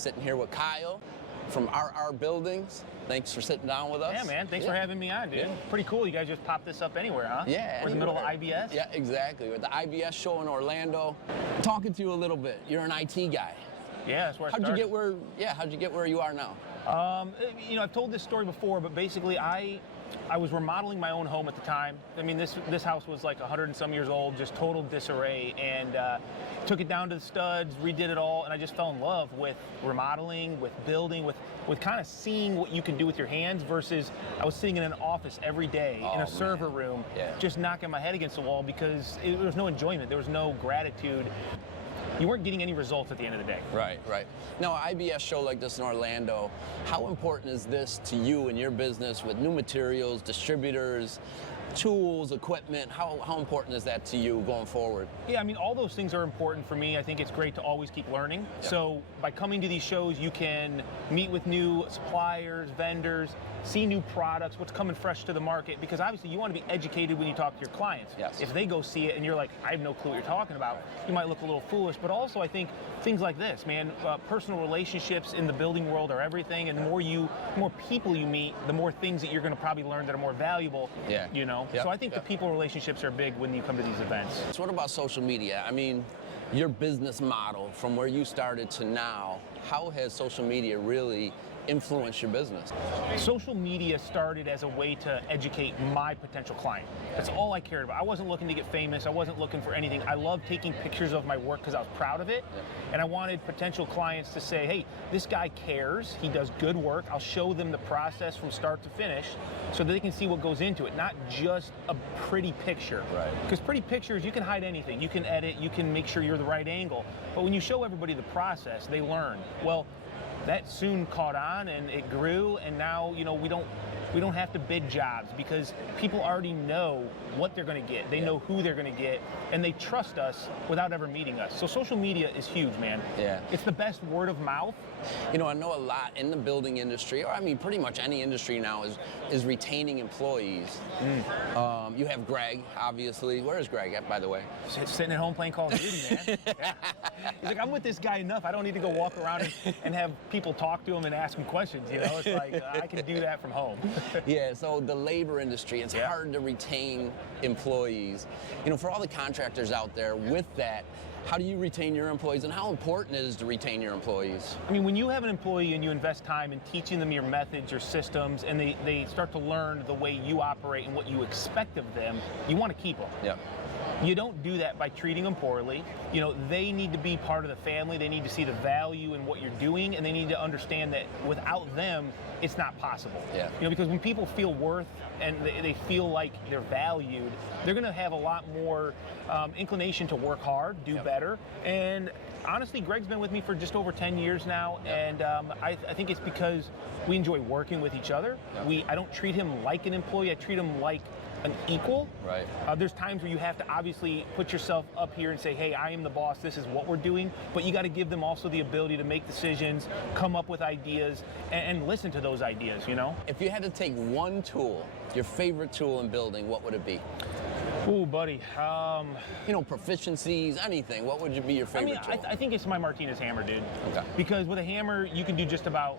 sitting here with Kyle from RR Buildings. Thanks for sitting down with us. Yeah, man. Thanks for having me on, dude. Yeah. Pretty cool. You guys just popped this up anywhere, huh? Yeah. We're in the middle of IBS? Yeah, exactly. We're at the IBS show in Orlando. Talking to you a little bit. You're an IT guy. Yeah, that's where I started. How'd you get where you are now? You know, I've told this story before, but basically I was remodeling my own home at the time. I mean, this house was like 100 and some years old, just total disarray, and took it down to the studs, redid it all, and I just fell in love with remodeling, with building, with kind of seeing what you can do with your hands versus I was sitting in an office every day in a server room, just knocking my head against the wall because there was no enjoyment, there was no gratitude. You weren't getting any results at the end of the day. Right. Now, an IBS show like this in Orlando, how important is this to you and your business with new materials, distributors, tools, equipment? How important is that to you going forward? Yeah, I mean, all those things are important for me. I think it's great to always keep learning. Yep. So by coming to these shows, you can meet with new suppliers, vendors, see new products, what's coming fresh to the market, because obviously you want to be educated when you talk to your clients. Yes. If they go see it and you're like, I have no clue what you're talking about, you might look a little foolish. But also I think things like this, man, personal relationships in the building world are everything, and the more people you meet, the more things that you're going to probably learn that are more valuable. Yeah. You know. Yep. So I think the people relationships are big when you come to these events. So what about social media? I mean, your business model from where you started to now, how has social media really influence your business? Social media started as a way to educate my potential client. That's all I cared about. I wasn't looking to get famous. I wasn't looking for anything. I loved taking pictures of my work because I was proud of it. And I wanted potential clients to say, hey, this guy cares. He does good work. I'll show them the process from start to finish so that they can see what goes into it, not just a pretty picture. Right. Because pretty pictures, you can hide anything. You can edit. You can make sure you're the right angle. But when you show everybody the process, they learn. Well, that soon caught on and it grew, and now, you know, we don't have to bid jobs because people already know what they're going to get. They know who they're going to get, and they trust us without ever meeting us. So social media is huge, man. Yeah. It's the best word of mouth. You know, I know a lot in the building industry, or I mean pretty much any industry now is retaining employees. You have Greg, obviously. Where is Greg at, by the way? Sitting at home playing Call of Duty, man. Yeah. He's like, I'm with this guy enough. I don't need to go walk around and have people talk to him and ask him questions, you know? It's like, I can do that from home. Yeah, so the labor industry, it's hard to retain employees. You know, for all the contractors out there with that, how do you retain your employees, and how important it is to retain your employees? I mean, when you have an employee and you invest time in teaching them your methods, your systems, and they start to learn the way you operate and what you expect of them, you want to keep them. Yeah. You don't do that by treating them poorly. You know, they need to be part of the family. They need to see the value in what you're doing, and they need to understand that without them, it's not possible. Yeah. You know, because when people feel worth and they feel like they're valued, they're going to have a lot more inclination to work hard, do better. And honestly, Greg's been with me for just over 10 years now, and I think it's because we enjoy working with each other. I don't treat him like an employee. I treat him like an equal. Right. There's times where you have to obviously put yourself up here and say, hey, I am the boss, this is what we're doing, but you got to give them also the ability to make decisions, come up with ideas, and listen to those ideas, you know? If you had to take one tool, your favorite tool in building, what would it be? Ooh, buddy. You know, proficiencies, anything. What would be your favorite tool? I think it's my Martinez hammer, dude. Okay. Because with a hammer, you can do just about,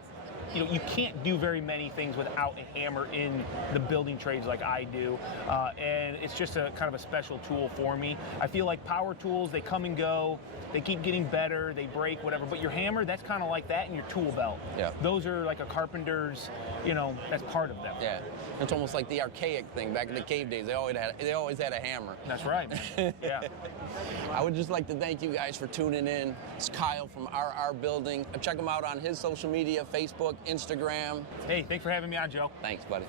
you know, you can't do very many things without a hammer in the building trades like I do, and it's just a kind of a special tool for me. I feel like power tools, they come and go, they keep getting better, they break, whatever, but your hammer, that's kind of like that in your tool belt. Yeah. Those are like a carpenter's, you know, that's part of them. Yeah, it's almost like the archaic thing. Back in the cave days, they always had a hammer. That's right, man. Yeah. I would just like to thank you guys for tuning in. It's Kyle from RR Building. Check him out on his social media, Facebook, Instagram. Hey, thanks for having me on, Joe. Thanks, buddy.